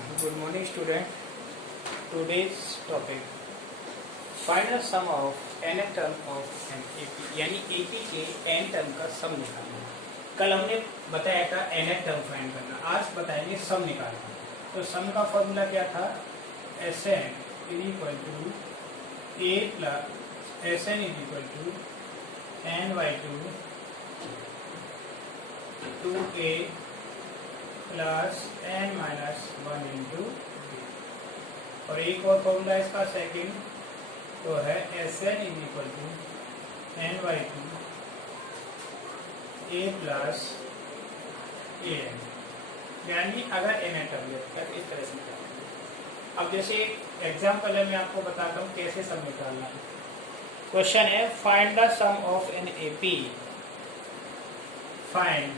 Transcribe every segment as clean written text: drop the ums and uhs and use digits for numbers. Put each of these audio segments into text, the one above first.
Good morning, student. Today's topic: find the sum of n term of an AP. यानी AP के n term का सम निकालना। कल हमने बताया था n टर्म फाइंड करना, आज बताएंगे सम निकालना। तो सम का फॉर्मूला क्या था? Sn is equal to a plus Sn is equal to n/2 2a plus n minus 1 into b। और एक और फॉर्मूला इसका सेकंड तो है Sn is equal to n/2 a plus an। यानी अगर n टर्म है तो इस तरह से निकालेंगे। अब जैसे एग्जाम्पल है, मैं आपको बताता हूँ कैसे सम निकालना है। क्वेश्चन है find the sum of an AP। Find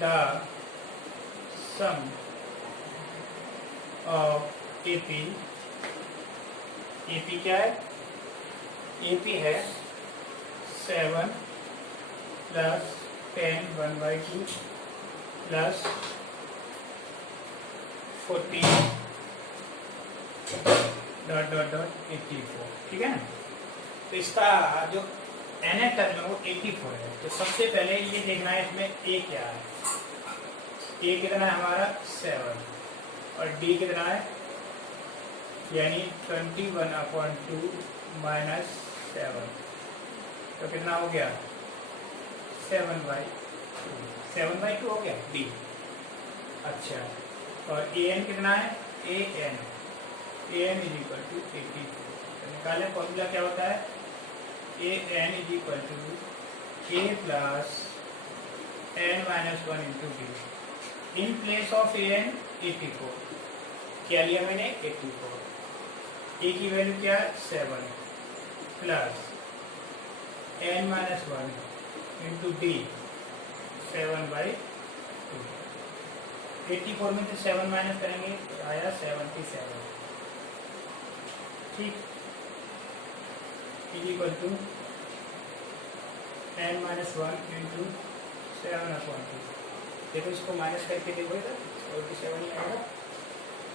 the sum of AP। AP क्या है? AP है 7 प्लस 10 1/2 प्लस 14 84। ठीक है ना? तो इसका जो n टर्म है वो 84 है। तो सबसे पहले ये देखना है इसमें a क्या है। a कितना है हमारा 7 और d कितना है, यानी 21/2 माइनस 7। तो कितना हो गया 7/2 हो गया d। अच्छा, और an कितना है an इज इक्वल टू 84। निकाले फॉर्मूला क्या होता है? an is equal to a plus n minus 1 into b। In place of an 84 क्या लिया मैंने 84। a की वैल्यू क्या है 7 plus n minus 1 into d 7/2। 84 में से 7 माइनस करेंगे तो आया 77। ठीक, is equal to n minus 1 into 7/2। देखो इसको माइनस करके देखो इधर 47 ही आएगा।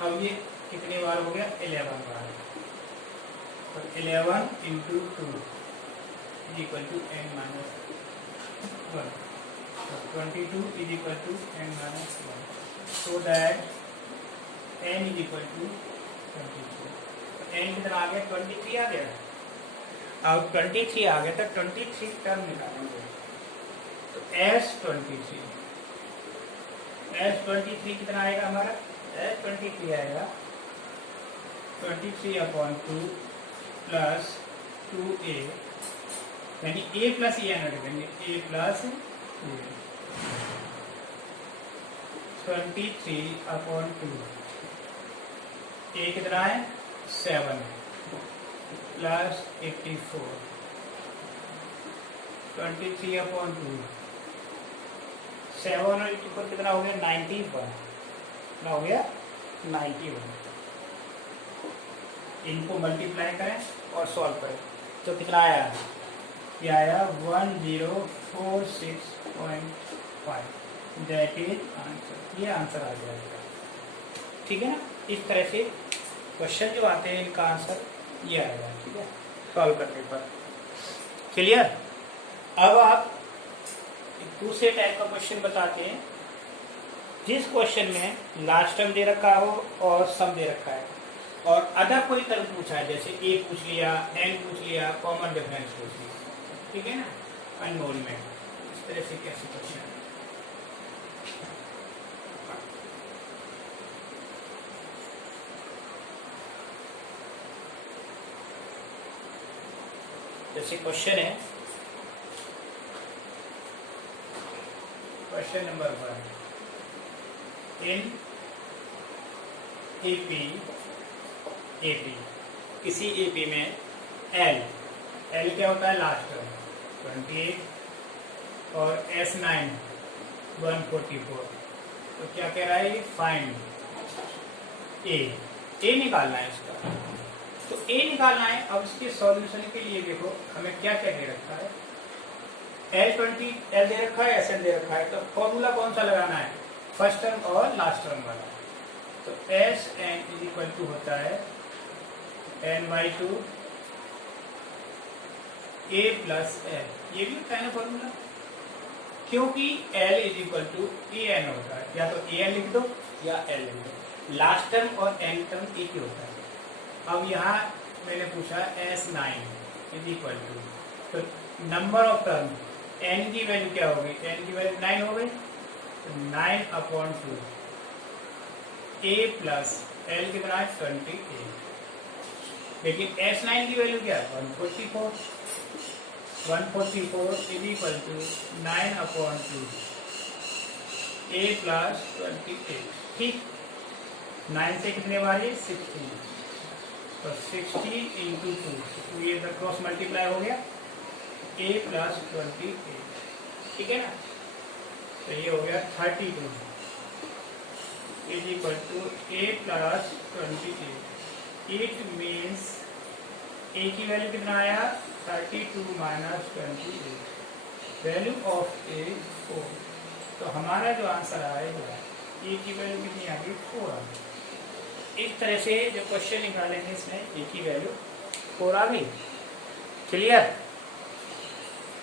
अब ये कितनी बार हो गया 11 बार। तो 11 into 2 is equal to n minus 1। 22 is equal to n minus 1। So that n is equal to 22। n कितना आ गया 23 आ गया। अब 23 आ गया तो 23 टर्म निकालेंगे। तो S23 कितना आएगा हमारा? S23 आएगा 23/2 प्लस 2a, यानी a प्लस e ऐड करेंगे a प्लस 23/2। a कितना है 7 प्लस 84 23/2। 7 और 84 कितना हो गया 91। कितना हो गया 91। इनको मल्टीप्लाई करें और सॉल्व करें तो कितना आया? ये आया 1046.5। That is answer. ये आंसर आ जाएगा। ठीक है ना? इस तरह से क्वेश्चन जो आते हैं इनका आंसर ये आएगा। ठीक है, सॉल्व करने पर क्लियर। अब आप दूसरे टाइप का क्वेश्चन बताते हैं जिस क्वेश्चन में लास्ट टर्म दे रखा हो और सम दे रखा है और अदर कोई टर्म पूछा है, जैसे a पूछ लिया, n पूछ लिया, कॉमन डिफरेंस पूछ लिया। ठीक है ना? अननोन में इस तरह से कैसे क्वेश्चन है। जैसे क्वेश्चन है क्वेश्चन नंबर 1 इन AP किसी AP में L क्या होता है लास्ट टर्म 28 और S9 144। तो क्या कह रहा है ये? फाइंड A निकालना है इसका। तो A निकालना है। अब इसके सॉल्यूशन के लिए देखो हमें क्या क्या दे रखा है। L20 L दे रखा है, SN दे रखा है। तो फॉर्मूला कौन सा लगाना है? फर्स्ट टर्म और लास्ट टर्म वाला। तो S N is equal to होता है n/2 a प्लस एल। ये भी होता है ना फॉर्मूला, क्योंकि L is equal to a n होता है, या तो ए एन लिख दो या एल लिख दो, लास्ट टर्म और एन टर्म एक ही होता है। अब यहाँ मैंने पूछा S9 इज इक्वल टू, तो नंबर ऑफ टर्म n की वैल्यू क्या होगी, n की वैल्यू 9 हो गई, तो 9/2 a प्लस एल कितना है 28। लेकिन S9 की वैल्यू क्या है 144 is equal to 9/2 a plus 28। ठीक, 9 से कितने बार ये 16, तो 60 इंटू 2, ये क्रॉस मल्टीप्लाई हो गया a प्लस 28। ठीक है ना, तो ये हो गया 32 is equal to a plus 28। It means a की वैल्यू कितना आया 32 माइनस 28, वैल्यू ऑफ a 4। तो हमारा जो आंसर आएगा a की वैल्यू कितनी आ गई 4 आ गई। इस तरह से जो क्वेश्चन निकालेंगे इसमें a की वैल्यू 4 आ गई। क्लियर?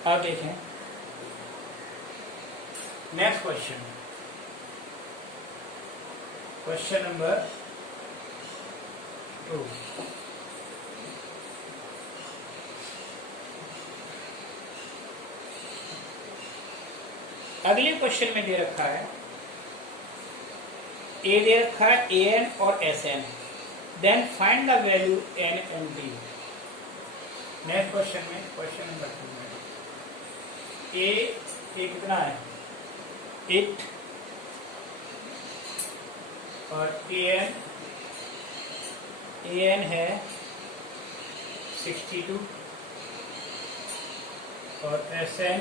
अब देखें नेक्स्ट क्वेश्चन, क्वेश्चन नंबर 2। अगले क्वेश्चन में दे रखा है ए दे रखा है ए एन और S n, then find the value n and d. Next question में, क्वेश्चन नंबर 2 में ए कितना है 8 और ए एन है 62 और S n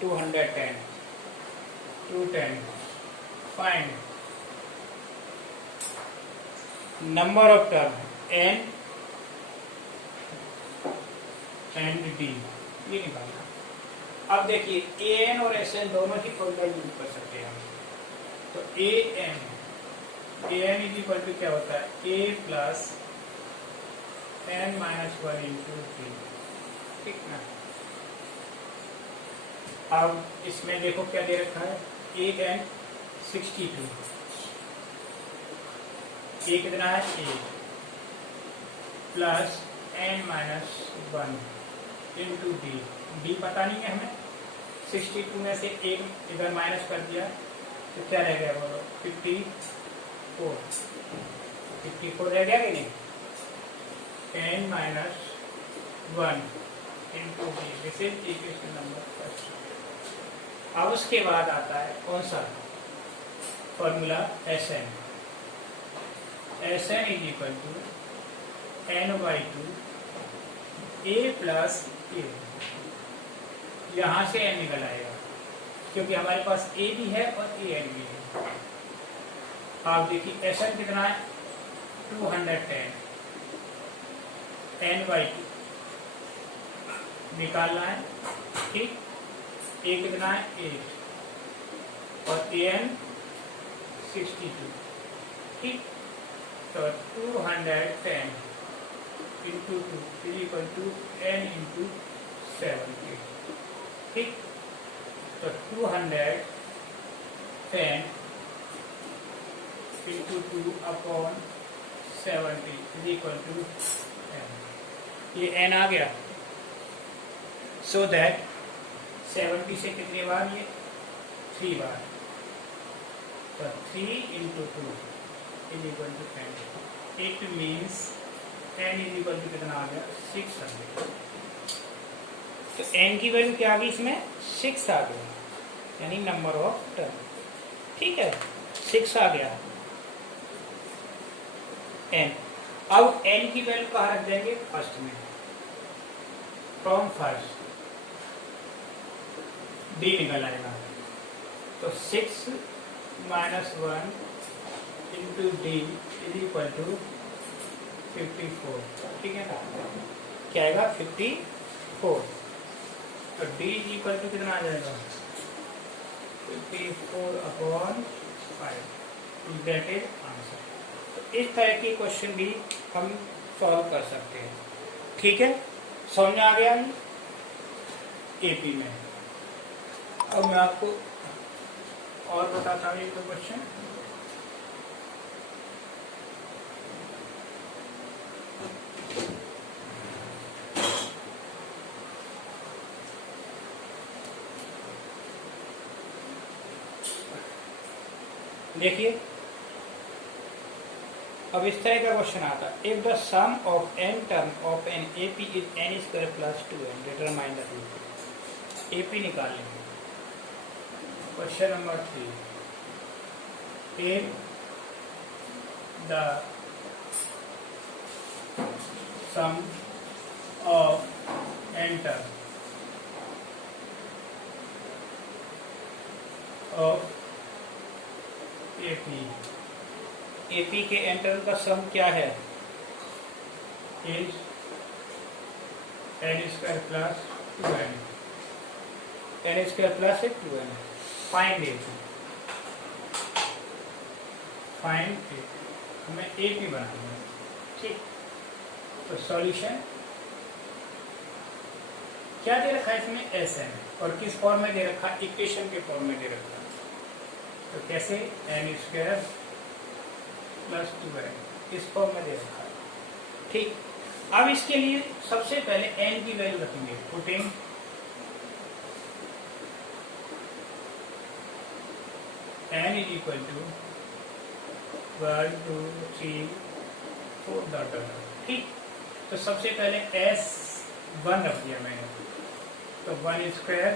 210। Find number of term n and d, ये निकालना। अब देखिए ए एन और एस एन दोनों ही फॉर्मूला यूज कर सकते हैं हम। तो a n is equal to क्या होता है ए प्लस n-1 इंटू 3। ठीक ना, अब इसमें देखो क्या दे रखा है ए एन 62, ए कितना है 8 प्लस n-1 इंटू डी पता नहीं है हमें। 62 में से एक इधर माइनस कर दिया तो क्या रह गया बोलो 54 रह गया कि नहीं, n-1 into D, this is equation number first. अब उसके बाद आता है कौन सा formula S N is equal to n/2 a plus A. यहां से n निकल आएगा क्योंकि हमारे पास a भी है और a n भी है। आप देखिए एस एन कितना है 210, n/2 निकालना है। ठीक, ए कितना है 8 और ए एन 62। ठीक, तो 210 into 2 is equal to n into 70। ठीक, तो 210 into 2 upon 70 is equal to n। ये n आ गया, सो दैट 70 से कितनी बार ये 3 बार, तो 3 into 2 is equal to 10। It means n is equal to कितना आ गया 600। तो n की वैल्यू क्या आ गई इसमें 6 आ गया, यानी नंबर ऑफ टर्म। ठीक है, 6 आ गया n। अब n की वैल्यू कहाँ रख देंगे फर्स्ट में, फ्रॉम फर्स्ट डी निकल आएगा। तो 6 - 1 into d is equal to 54। ठीक है ना, क्या आएगा 54। तो डी इज इक्वल टू कितना आ जाएगा 54/5 दैट इज आंसर। तो इस तरह की क्वेश्चन भी हम सॉल्व कर सकते हैं। ठीक है, समझ में आ गया एपी में। अब मैं आपको और बताता हूँ एक क्वेश्चन। देखिए, अब इस तरह का क्वेश्चन आता है, if the sum of n term of an AP is n square plus 2n, determine the AP निकाल लेंगे। Question number 3, if the sum of n term of AP के n टर्म का सम क्या है, is n square plus 2n, n square plus 2n। Find AP, हमें AP बनाना है। ठीक, तो सॉल्यूशन क्या दे रखा है इसमें, Sn, और किस फॉर्म में दे रखा, इक्वेशन के फॉर्म में दे रखा। तो कैसे, n स्क्वायर प्लस 2n इस फॉर्म में दे रखा है। ठीक, अब इसके लिए सबसे पहले n की वैल्यू रखेंगे, putting n is equal to 1 2 3 4 dot dot. ठीक, तो सबसे पहले S1 रख दिया मैंने, तो 1 स्क्वायर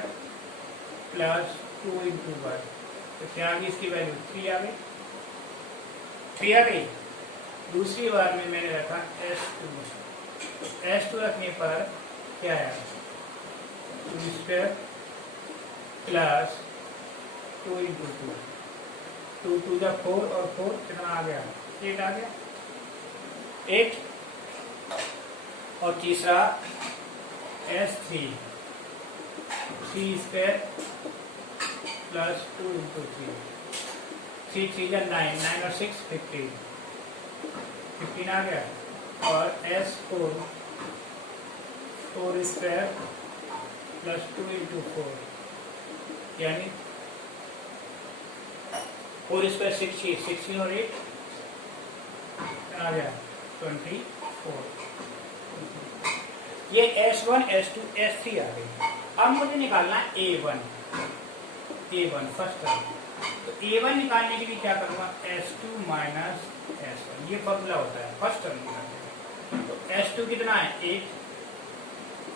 प्लस 2 इंटू 1, तो क्या आ गई इसकी वैल्यू 3 आ गई, 3 आ गई। दूसरी बार में मैंने रखा S2, तो S2 रखने पर क्या है, 2 स्क्वायर प्लस 2 इंटू 2, 2 2 4 और 4 कितना आ गया, 8 आ गया, 8। और तीसरा S3, 3 स्क्वायर प्लस 2 इंटू 3, 3 3 9, 9 और 6 15 आ गया। और S4, 4 स्क्वायर प्लस 2 इंटू 4, यानी 4 स्क्वायर 16 और 8 आ गया 24। ये S1 S2 S3 आ गई। अब मुझे निकालना है A1 फर्स्ट टर्म। तो A1 निकालने के लिए क्या करूंगा, S2 माइनस S1, ये फॉर्मूला होता है फर्स्ट टर्म निकालने का। तो S2 कितना है,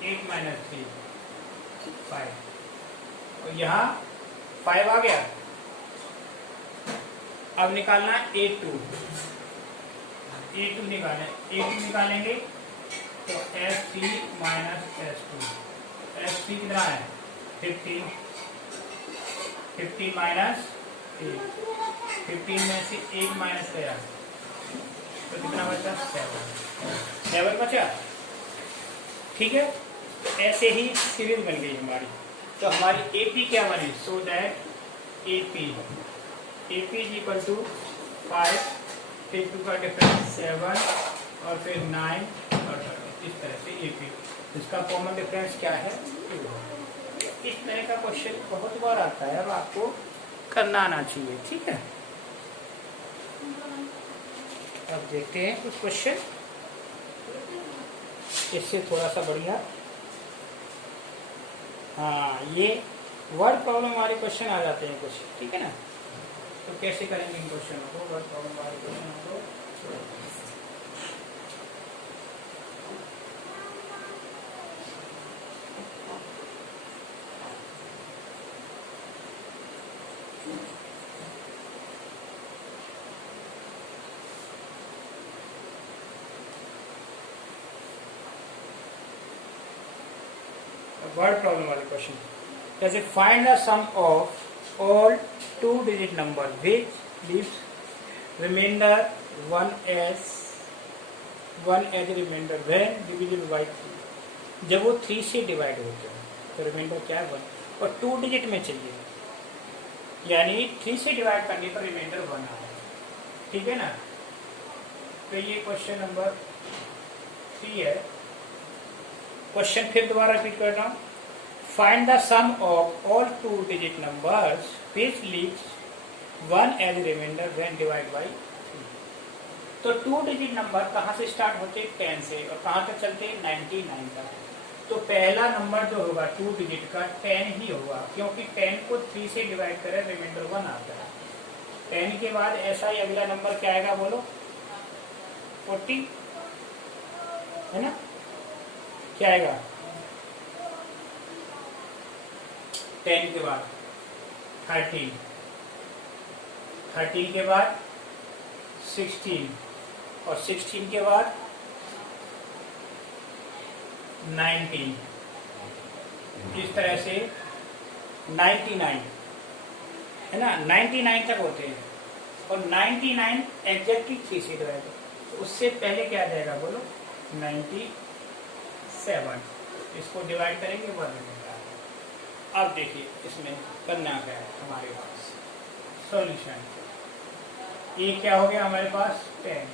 8 माइनस 3 5, और यहाँ 5 आ गया। अब निकालना है A2 निकालेंगे, तो S3 माइनस S2, S3 कितना है 15 माइनस 8, 15 में से 8 माइनस किया तो कितना बचा, 7 बचा। ठीक है, तो ऐसे ही सीरीज बन गई हमारी। तो हमारी AP क्या बनी, so that AP is equal to 5, फिर 2 का डिफरेंस 7 और फिर 9 और 13, इस तरह से AP, इसका कॉमन डिफरेंस क्या है, 2। इस तरह का क्वेश्चन बहुत बार आता है, अब आपको करना आना चाहिए। ठीक है, अब देखते हैं कुछ क्वेश्चन इससे थोड़ा सा बढ़िया। हाँ, ये वर्ड प्रॉब्लम वाले क्वेश्चन आ जाते हैं कुछ। ठीक है ना, तो कैसे करेंगे इन क्वेश्चनों को, वर्ड प्रॉब्लम वाले क्वेश्चनों को। वर्ड प्रॉब्लम वाले क्वेश्चन, जैसे find the sum of all 2 digit number which leaves remainder 1 as remainder when divisible by 3। जब वो 3 से डिवाइड होते हैं तो रिमाइंडर क्या है, 1, और 2 डिजिट में चाहिए। यानी 3 से डिवाइड करने पर रिमाइंडर 1 आएगा, ठीक है ना। तो ये क्वेश्चन नंबर 3 है। क्वेश्चन फिर दोबारा रिपीट कर रहा हूँ। Find the sum of all 2 digit numbers which leaves 1 as remainder when divide by 3। तो 2 डिजिट नंबर कहाँ से स्टार्ट होते हैं? 10 से, और कहाँ तक चलते हैं? 99 तक। तो पहला नंबर जो होगा 2 डिजिट का 10 ही होगा, क्योंकि 10 को 3 से डिवाइड करें रिमाइंडर 1 आता है। 10 के बाद ऐसा ही अगला नंबर क्या आएगा बोलो? 40 है ना। क्या आएगा 10 के बाद? 13, 13 के बाद 16, और 16 के बाद 19, इस तरह से 99 है ना। 99 तक होते हैं, और 99 एग्जैक्टली 3 से डिवाइड है। तो उससे पहले क्या आ जाएगा बोलो? 97। इसको डिवाइड करेंगे 1 मिलेगा। अब देखिए इसमें करना क्या है हमारे पास सॉल्यूशन। ये क्या हो गया हमारे पास? 10,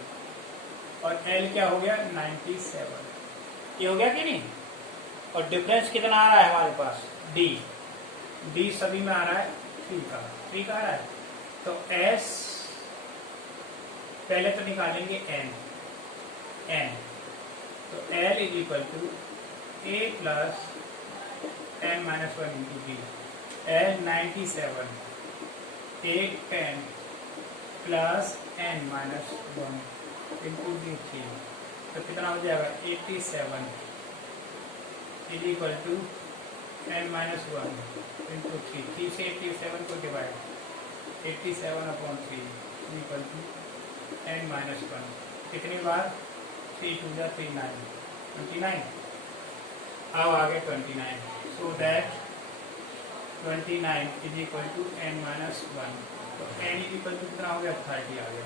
और L क्या हो गया? 97। ये हो गया कि नहीं? और डिफरेंस कितना आ रहा है हमारे पास? D सभी में आ रहा है 3 का आ रहा है। तो S पहले तो निकालेंगे N, तो L is equal to A plus n minus 1 into B। L 97, A 10 plus n minus 1 into B 3। तो कितना हो जाएगा? 87 is equal to n minus 1 into 3 से 87 को divide, 87/3 equal to n minus 1। कितनी बार? 3 2 जा 3 9, 29। अब आगे 29, so that 29 is equal to n minus 1। तो n इज इक्वल टू कितना हो गया? 30 आ गया।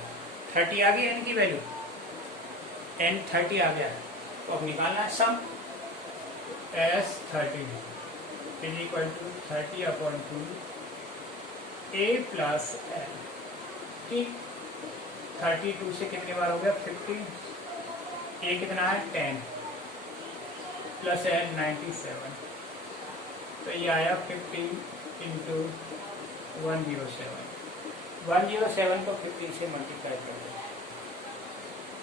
30 आ गई n की वैल्यू, n 30 आ गया। तो अब निकालना है sum. S 30 is equal to 30/2 A plus L। ठीक, 32 से कितने बार हो गया? 50। A कितना है? 10 प्लस L 97। तो ये आया 15 इंटू 107। 107 को 15 से मल्टीप्लाई कर दो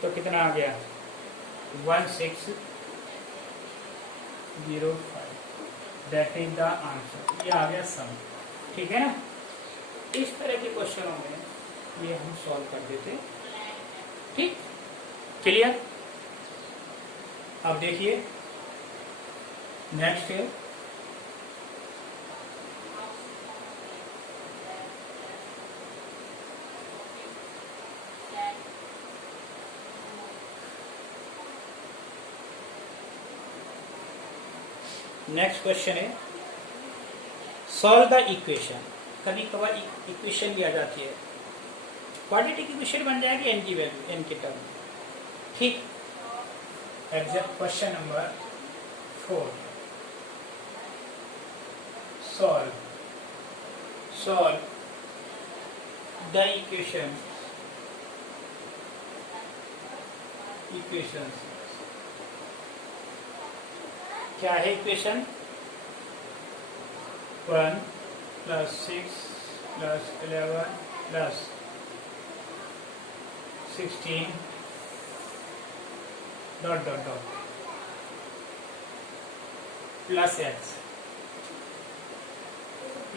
तो कितना आ गया? 1605। That is the answer. ये आ गया सम, ठीक है ना। इस तरह के क्वेश्चनों में ये हम सॉल्व कर देते। ठीक, क्लियर। अब देखिए नेक्स्ट है नेक्स्ट क्वेश्चन है सॉल्व द इक्वेशन। कभी कभार इक्वेशन दिया जाती है, क्वाड्रेटिक इक्वेशन बन जाएगी n की वैल्यू n के टर्म। ठीक, exact question number 4। Solve the equations क्या है equation? 1 + 6 + 11 + 16 ... plus x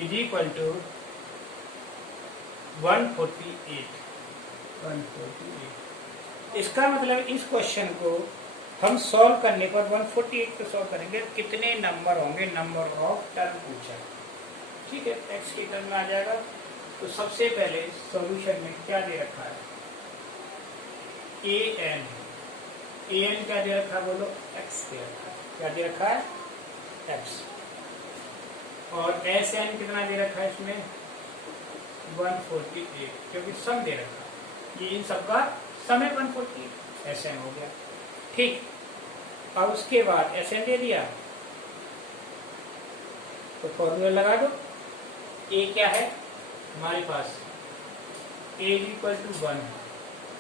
is equal to 148। इसका मतलब इस क्वेश्चन को हम सॉल्व करने पर 148 पे सॉल्व करेंगे। कितने नंबर होंगे? नंबर ऑफ टर्म पूछा, ठीक है। x की टर्म में आ जाएगा। तो सबसे पहले सॉल्यूशन में क्या दे रखा है? an क्या दे रखा है बोलो? x दे रखा है। क्या दे रखा है? x। और sn कितना दे रखा है इसमें? 148, क्योंकि सम दे रखा है। ये इन सबका सम है 148, sn हो गया। ठीक, अब उसके बाद sn दे दिया तो फॉर्मूला लगा दो। a क्या है? हमारे पास a इज इक्वल टू 1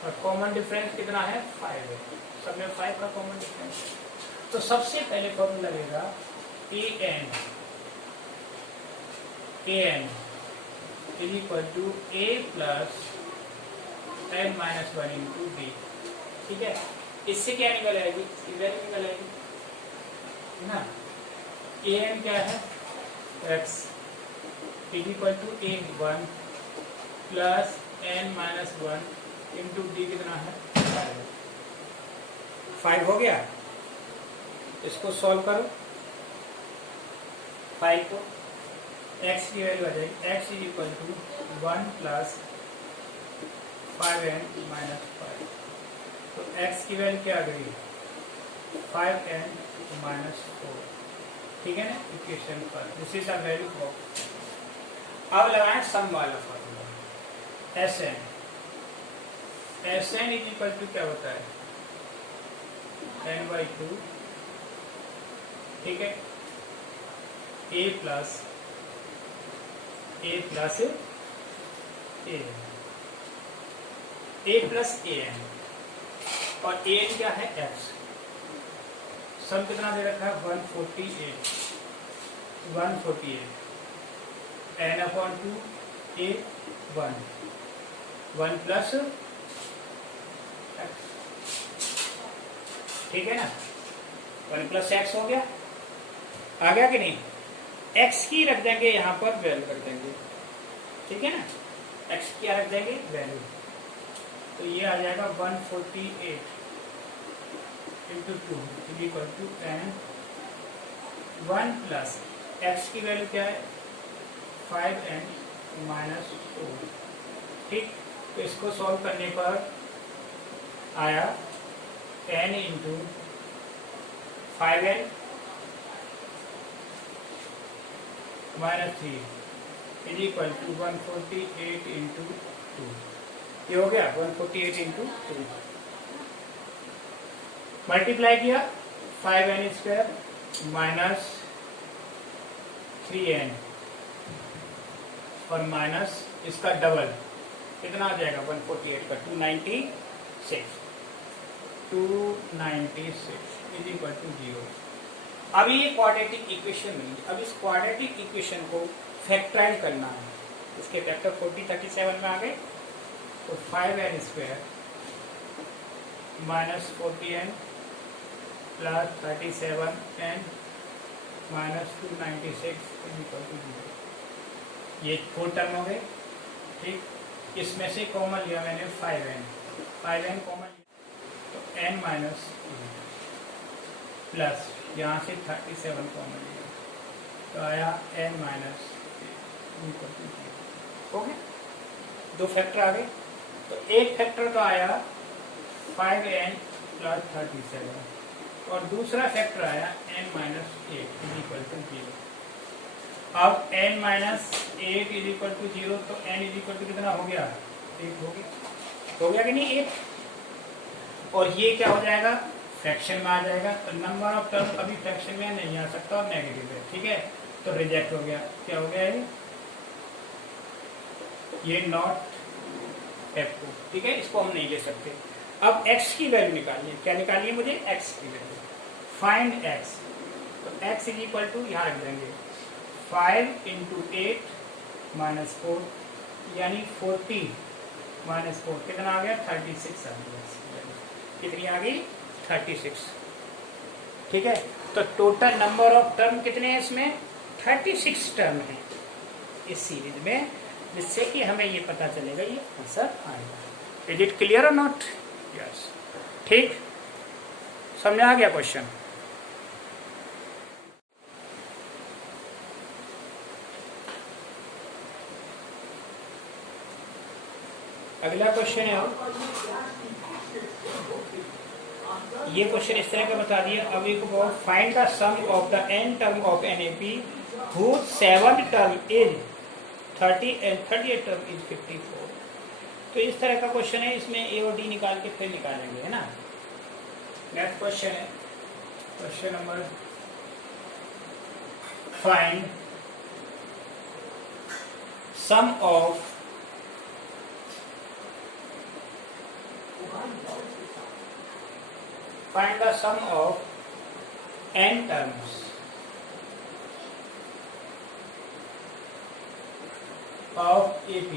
और कॉमन डिफरेंस कितना है 5 है, सब में 5 का कॉमन डिफरेंस। तो सबसे पहले फॉर्मूला लगेगा an is equal to a plus n minus 1 into b। ठीक है, इससे क्या निकल आएगी, इसकी वैल्यू निकल आएगी ना। an क्या है x is equal to a1 plus n minus 1 into d कितना है 5 हो गया। इसको सॉल्व करो, 5 को x की वैल्यू आ जाएगी, x is equal to 1 plus 5n minus 5। तो x की वैल्यू क्या आ गई 5n माइनस 4। ठीक है ना, इक्वेशन पर this is the value of. अब लगाएं सम वाला formula Sn is equal to क्या होता है n/2। ठीक है, a प्लस an और an क्या है x। सम कितना दे रखा है 148 n/2 a1 1 प्लस x। ठीक है ना, 1 प्लस x हो गया, आ गया कि नहीं। x की रख देंगे यहाँ पर वैल्यू रख देंगे। ठीक है ना, x क्या रख देंगे वैल्यू, तो ये आ जाएगा 148 into 2 equal to n 1 plus x की वैल्यू क्या है 5n माइनस 4। ठीक, तो इसको सॉल्व करने पर आया n into 5n minus 3 is equal to 148 into 2। ये हो गया 148 इंटू 2। मल्टीप्लाई किया 5n स्क्वायर माइनस 3n और माइनस इसका डबल कितना आ जाएगा 148 का 296 इज इक्वल टू 0। अब ये क्वाड्रेटिक इक्वेशन मिली। अब इस क्वाड्रेटिक इक्वेशन को फैक्टराइज करना है, इसके फैक्टर 40 37 में आ गए, तो 5n square minus 40n plus 37n minus 296 is equal to 0। ये 4 टर्म हो गए। ठीक, इसमें से कॉमन लिया मैंने 5n कॉमन लिया, तो n माइनस प्लस यहाँ से 37 कॉमन लिया, तो आया n माइनस हो गया। 2 फैक्टर आ गए, तो एक फैक्टर तो आया 5n प्लस 37 और दूसरा फैक्टर आया n minus 8 is equal to 0। अब n minus 8 is equal to 0, तो n इज इक्वल टू कितना हो गया 8 हो गया कि नहीं 8। और ये क्या हो जाएगा फ्रैक्शन में आ जाएगा, तो नंबर ऑफ टर्म कभी फ्रैक्शन में नहीं आ सकता और नेगेटिव है। ठीक है, तो रिजेक्ट हो गया। क्या हो गया ये नॉट f2। ठीक है, इसको हम नहीं ले सकते। अब x की वैल्यू निकालिए, क्या निकालिए मुझे x की वैल्यू, फाइंड x। तो x इज इक्वल टू यहाँ रख देंगे 5 इंटू 8 माइनस 4 यानी 40 माइनस 4 कितना आ गया 36 आ गया। कितनी आ गई 36। ठीक है, तो टोटल नंबर ऑफ टर्म कितने हैं इसमें 36 टर्म है इस सीरीज में, जिससे कि हमें ये पता चलेगा ये आंसर आएगा। इज इट क्लियर और नॉट? यस। ठीक, समझ आ गया क्वेश्चन। अगला क्वेश्चन है, ये क्वेश्चन इस तरह का बता दिया। अब एक find the sum of the n term of NAP whose 7 term is 30 and 38 term is 54। तो इस तरह का क्वेश्चन है, इसमें A और D निकाल के फिर निकालेंगे, है ना। नेक्स्ट क्वेश्चन है question number find sum of find the sum of n terms of AP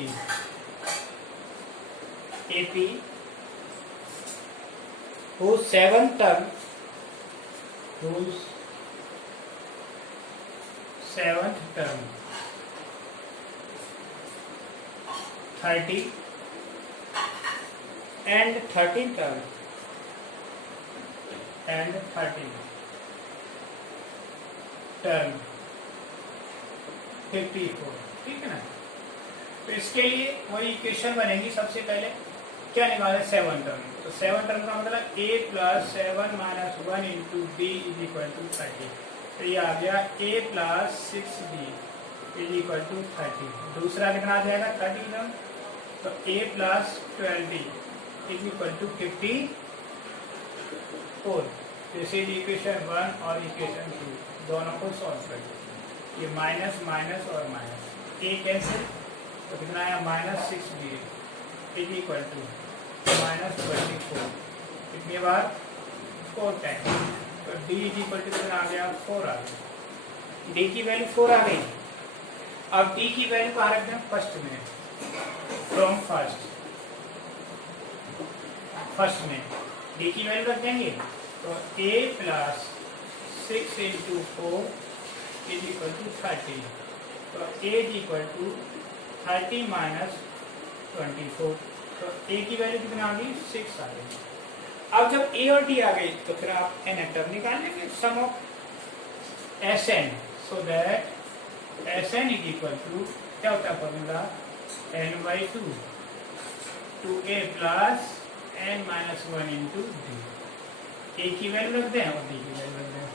whose seventh term 30 and 13th term and 13th term 54। ठीक है ना। तो इसके लिए वही इक्वेशन बनेगी। सबसे पहले क्या निकाले 7 टर्म। तो 7 टर्म का मतलब a plus 7 minus 1 into d is equal to 30। तो ये आ गया a plus 6b is equal to 30। दूसरा कितना आ जाएगा 30 टर्म। तो a plus 12d is equal to 54। This is equation 1 और इक्वेशन 2 दोनों को सॉल्व कर दो। ये माइनस माइनस और माइनस a कैंसिल। तो कितना आया minus 6b is equal to minus 24। कितनी बार 4 टाइम। तो d इज इक्वल टू कितना आ गया 4 आ गया। d की वैल्यू 4 आ गई। अब d की वैल्यू कहाँ रख दें फर्स्ट में फ्रॉम फर्स्ट में d की वैल्यू रख देंगे। तो a plus 6 into 4 is equal to 30। तो a is equal to 30 minus 24। तो a की वैल्यू कितना आ गई 6 आ गई। अब जब a और d आ गई तो फिर आप n टर्म निकाल लेंगे sum of Sn। So that Sn is equal to क्या होता है formula n/2 two a plus n minus 1 into D. a की वैल्यू रख दें और d की वैल्यू रख दें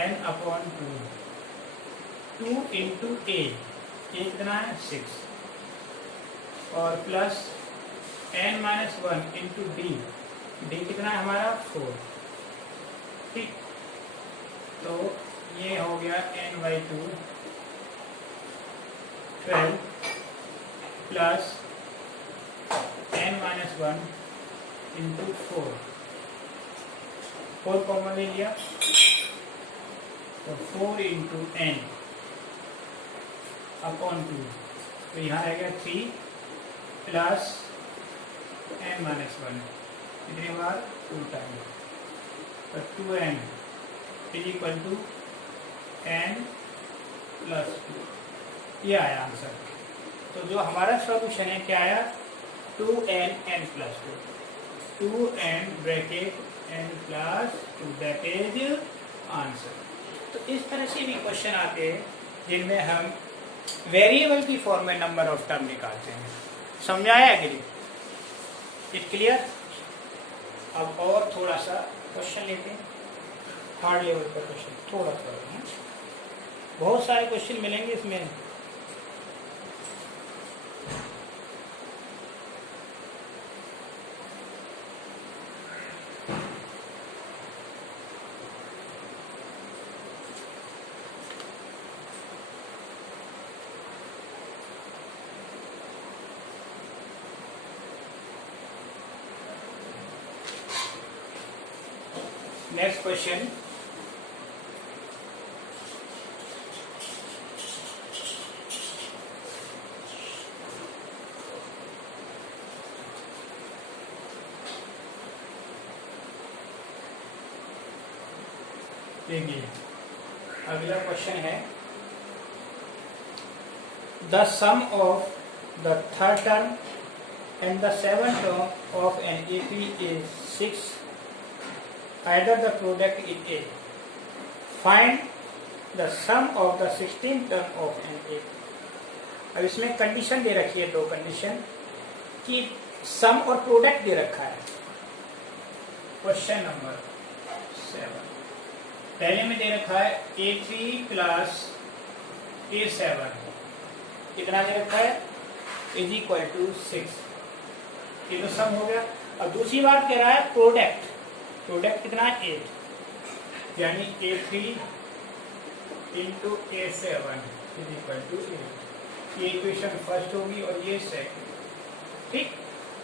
n/2 2 इंटू a कितना है 6 और plus n minus 1 into d कितना है हमारा 4। ठीक। तो ये हो गया n/2 12 plus n minus 1 into 4 common ले लिया। तो 4 इंटू n अपॉन 2। तो यहाँ रहेगा 3 प्लस n माइनस 1 कितनी बार 2 टाइम। तो 2n is equal to n plus 2। ये आया आंसर। तो जो हमारा सॉल्यूशन है क्या आया 2n n plus 2 2n bracket n plus 2 that is answer. तो इस तरह से भी क्वेश्चन आते हैं जिनमें हम वेरिएबल की फॉर्म में नंबर ऑफ टर्म निकालते हैं। समझाया कि नहीं? It clear. अब और थोड़ा सा क्वेश्चन लेते हैं हार्ड लेवल का क्वेश्चन थोड़ा सा। बहुत सारे क्वेश्चन मिलेंगे इसमें। नेक्स्ट क्वेश्चन देखिए अगला क्वेश्चन है the sum of the third term and the seventh term of an AP is 6। Either the product is A. Find the sum of the 16th term of an A. अब इसमें condition दे रखी है दो condition कि सम और product दे रखा है। Question number 7 पहले में दे रखा है A3 प्लस A7 कितना दे रखा है इज इक्वल टू 6। ये तो सम हो गया। अब दूसरी बात कह रहा है प्रोडक्ट कितना है 8 यानी A3 into A7 is equal to 8। ये इक्वेशन फर्स्ट होगी और ये सेकंड। ठीक,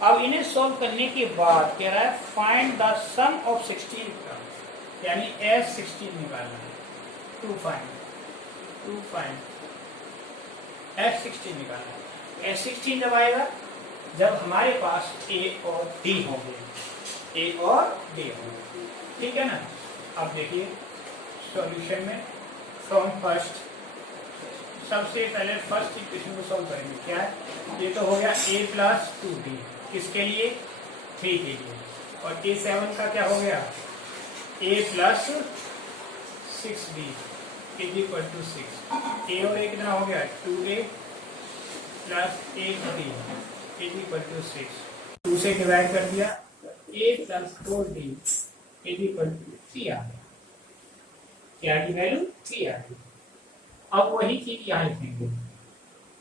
अब इन्हें सॉल्व करने के बाद कह रहा है find the sum of 16 terms, यानी S16 निकालना है। टू फाइंड S16 निकालना है। S16 जब आएगा जब हमारे पास A और D होंगे, A और D होंगे, ठीक है ना। अब देखिए सॉल्यूशन में फ्रॉम फर्स्ट, सबसे पहले फर्स्ट इक्वेशन को सॉल्व करेंगे। क्या है, ये तो हो गया A प्लस 2D, किसके लिए, 3 के लिए। और A7 का क्या हो गया, A plus 6D is equal to 6। A और A कितना हो गया, 2A plus 8D is equal to 6। 2 से डिवाइड कर दिया, A plus 4D is equal to 3 आ गया। क्या की वैल्यू 3 आ गई। अब वही चीज यहाँ लिखेंगे,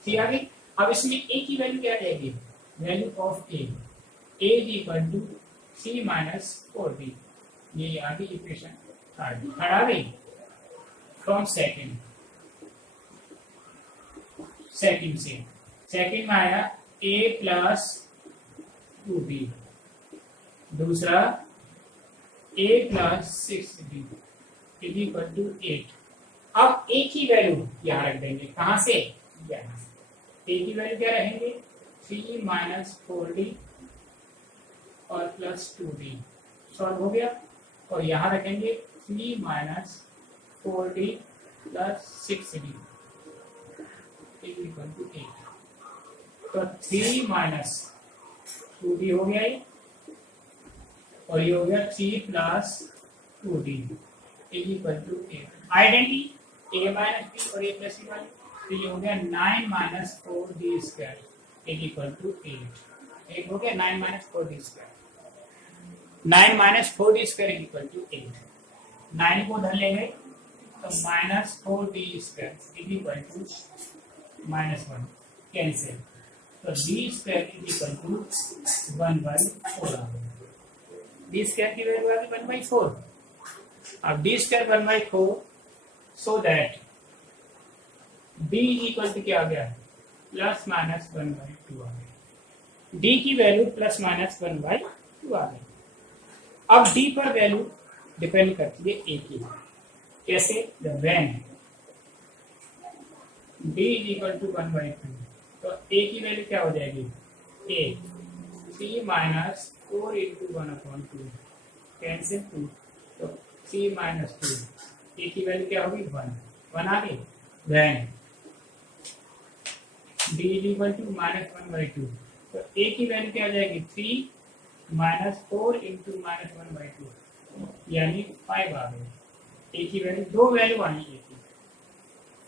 3 आ गई। अब इसमें A की वैल्यू क्या रहेगी, value of A is equal to 3 minus 4D। ये आ गई इक्वेशन थर्ड आ गई। फ्रॉम सेकंड से सेकंड में आया A प्लस 2D, दूसरा A plus 6D is equal to 8। अब A की वैल्यू यहाँ रख देंगे, कहाँ से, यहाँ से। A की वैल्यू क्या रहेंगे, 3 माइनस 4D और प्लस 2D, सॉल्व हो गया। और यहाँ रखेंगे 3 minus 4D plus 6D is equal to 8। तो 3 माइनस 2D हो गया ये, और ये हो गया 3 plus 2D is equal to 8। Identity A minus B और A प्लस B वाली, तो ये हो गया 9 minus 4D square is equal to 8। एक हो गया 9 minus 4D square, 9 minus 4D square is equal to 8। 9 को धर लेंगे तो minus 4D square is equal to minus 1 cancel, तो D square is equal to 1/4 आ गया। D स्क्वायर की वैल्यू आ गई 1/4। अब D square 1/4, so that D equal to क्या आ गया, प्लस माइनस 1/2 आ गया। D की वैल्यू प्लस माइनस 1/2 आ गई। अब D पर वैल्यू डिपेंड करती है A की, कैसे, when D is equal to 1/2, तो A की वैल्यू क्या हो जाएगी, A 3 माइनस 4 इंटू 1/2 कैंसिल 2, तो 3 माइनस 2, A की वैल्यू क्या होगी 1 आ गई। Then D is equal to minus 1/2, तो A की वैल्यू क्या आ जाएगी 3 माइनस 4 इंटू माइनस 1/2 यानी 5 आ गई। A की वैल्यू, दो वैल्यू आई A की,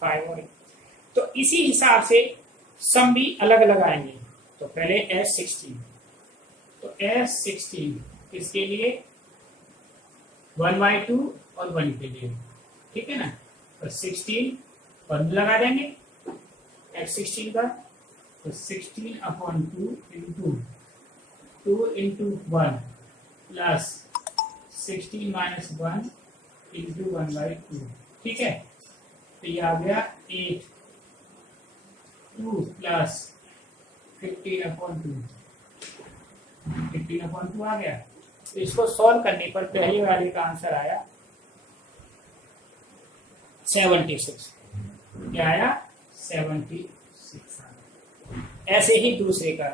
5 और 8। तो इसी हिसाब से सम भी अलग अलग आएंगे। तो पहले S16, तो S16 इसके लिए 1/2 और 1 के लिए, ठीक है ना। तो 16 1 लगा देंगे S16 का, तो 16/2 into 2 into 1 plus 16 minus 1 into 1/2, ठीक है। तो ये आ गया 8 2 प्लस 15/2 आ गया। तो इसको सॉल्व करने पर पहले वाले का आंसर आया 76। क्या आया, 76 आया। ऐसे ही दूसरे का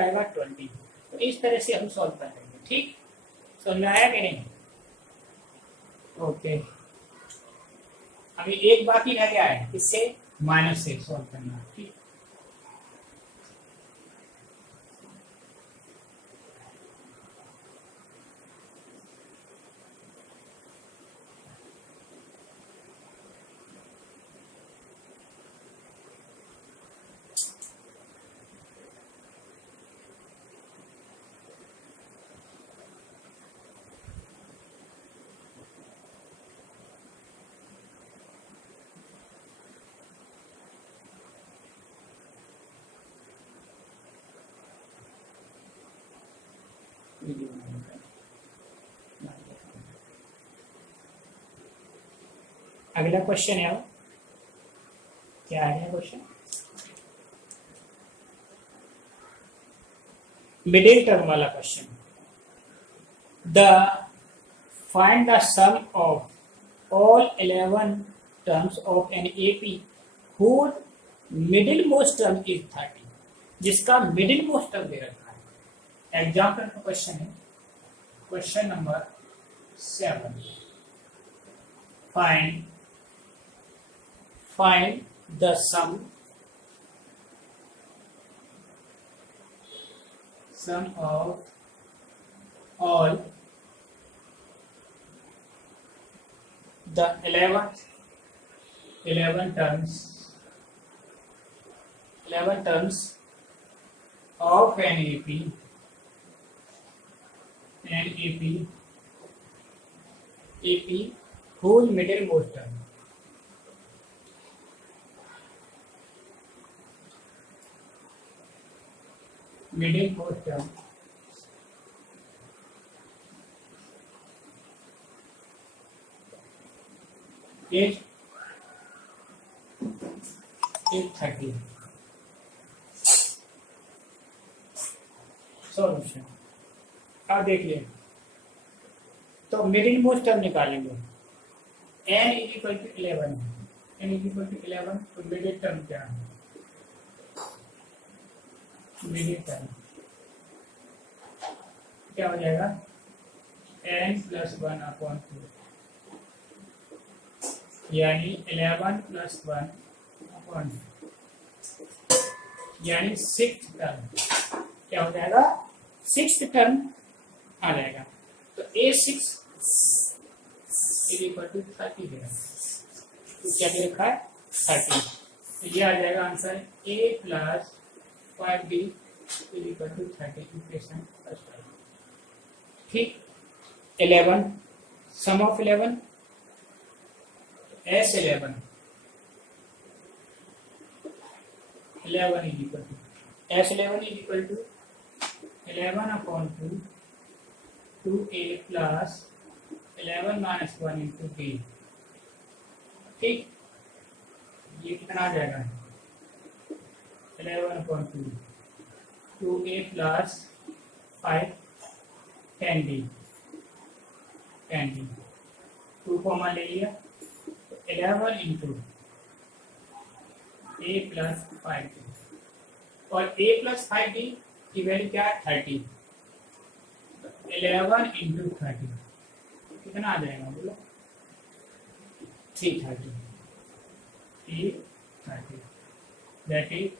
आएगा 20। तो इस तरह से हम सॉल्व कर लेंगे, ठीक। समझ में आया कि नहीं, ओके। अभी एक बाकी रह गया है, इससे माइनस से सॉल्व करना, ठीक। अगला क्वेश्चन है, क्या है क्वेश्चन, मिडिल टर्म वाला question, the find the sum of all 11 terms of an AP whose middle most term is 30, जिसका मिडिल मोस्ट टर्म दे रखा है। एग्जाम्पल का क्वेश्चन है, question number 7, find the sum of all the 11 terms of an AP whose middle most term is 30। Solution अब देखिए, तो middle most term निकालेंगे। n is equal to 11 है, n इज इक्वल टू 11, तो middle term क्या है? Middle term क्या हो जाएगा? n प्लस 1 अपॉन 2, यानी 11 प्लस 1 अपॉन, यानी 6th टर्म क्या हो जाएगा? 6th टर्म आ जाएगा। तो A6 इज इक्वल टू 30 है, तो क्या दे रखा है? 30। तो ये आ जाएगा answer A plus 5D is equal to 30, equation first. ठीक, 11 sum of 11 S11 is equal to S11 is equal to 11 upon 2 2A plus 11 minus 1 into D। ठीक, ये कितना आ जाएगा? 11 upon 2 2A plus 5 10D 2 common ले लिया, 11 इंटू A प्लस 5D, और A plus 5D की वैल्यू क्या है? 30। 11 इंटू 30 कितना आ जाएगा? बोलो 330 दैट इज,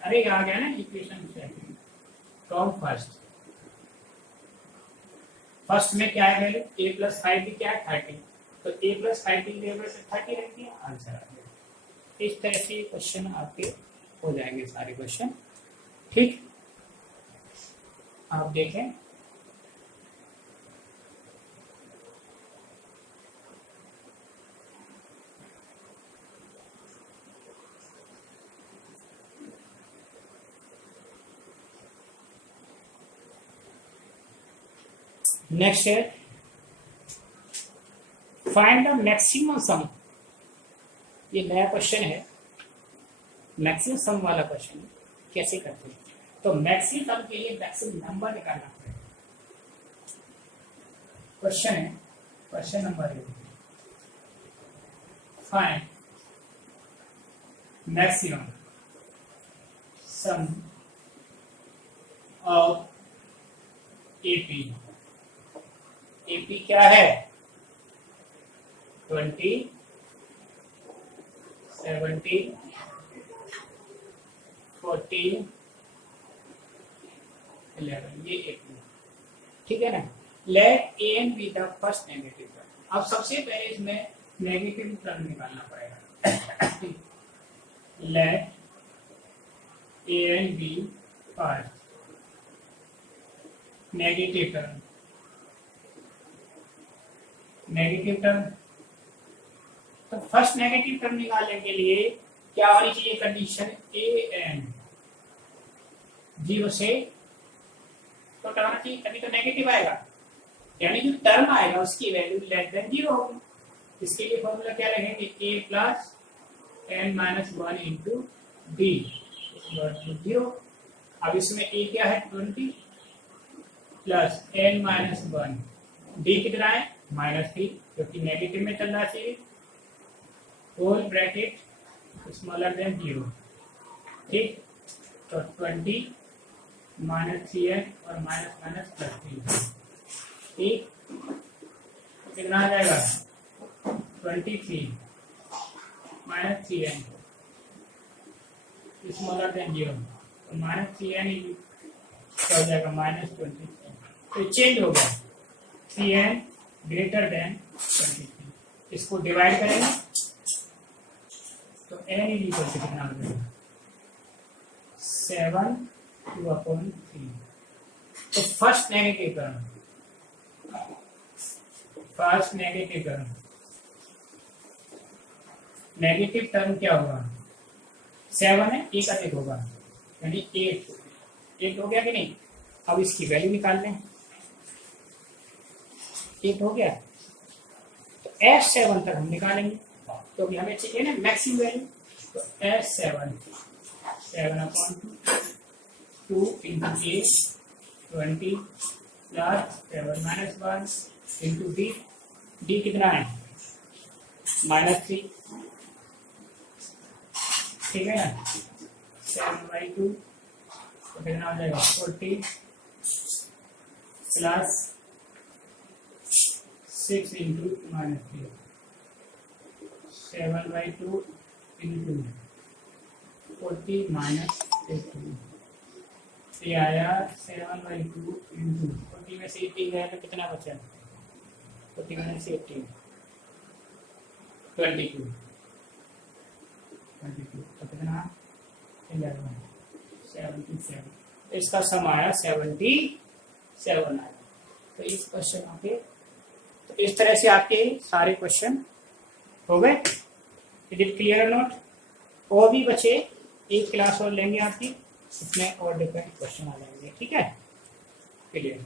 अरे आ गया ना इक्वेशन सेकंड फ्रॉम फर्स्ट में क्या है वैल्यू? A प्लस 5D क्या है? 30, तो A प्लस 5D की वैल्यू 30 रहती है, आंसर आ गया। इस तरह से क्वेश्चन आपके हो जाएंगे सारे क्वेश्चन। ठीक, आप देखें, नेक्स्ट है फाइंड द मैक्सिमम सम। ये नया क्वेश्चन है, मैक्सिमम सम वाला क्वेश्चन कैसे करते हैं? तो मैक्सिमम सम के लिए मैक्सिमम नंबर निकालना पड़ेगा। क्वेश्चन है, question number 1, find maximum some of AP. AP क्या है? 20 70 14 11, ये एपी। ठीक है ना? Let a and b the first negative term. अब सबसे पहले इसमें नेगेटिव टर्म निकालना पड़ेगा। Let a and b first negative term, negative term. तो फर्स्ट नेगेटिव टर्म निकालने के लिए क्या होनी चाहिए कंडीशन? ए एंड 0 से तो करना चाहिए, तभी तो नेगेटिव आएगा, यानी जो टर्म आएगा उसकी वैल्यू लेस देन 0 होगी। इसके लिए फॉर्मूला क्या रहेंगे? a plus n minus 1 into D 0। अब इसमें ए क्या है 20 प्लस n माइनस 1, डी कितना है -3 क्योंकि नेगेटिव में चलना चाहिए, होल ब्रैकेट स्मॉलर देन 0। ठीक, तो 20 माइनस 3n और माइनस माइनस +3। ठीक, कितना आ जाएगा 23 माइनस 3n स्मॉलर देन 0, तो माइनस 3n क्या हो जाएगा -23। तो चेंज हो गया 3n ग्रेटर देन 23। इसको डिवाइड करेंगे तो n इज इक्वल टू कितना हो जाएगा 7/2/3। तो first negative term negative term क्या होगा 7 है, एक अधिक होगा यानी 8 हो गया कि नहीं। अब इसकी वैल्यू निकाल लें, 8 हो गया तो S7 तक हम निकालेंगे, तो अभी हमें चाहिए ना मैक्सिमम वैल्यू, तो S7 7/2 into A 20 plus 7 minus 1 into d कितना है -3। ठीक है ना, 7/2 तो कितना हो जाएगा 40 प्लस 6 इंटू -3, 7/2 इंटू 40 माइनस 18, ये आया 7/2 इंटू 40 में से 18 गया तो कितना बचा 40 में से 18 22 तो कितना 11 77। इसका सम आया 77 आया। तो इस क्वेश्चन आपके, तो इस तरह से आपके सारे क्वेश्चन हो गए। इज इट क्लियर और नॉट? और भी बचे, एक क्लास और लेंगे आपकी, उसमें और डिफरेंट क्वेश्चन आ जाएंगे। ठीक है, क्लियर।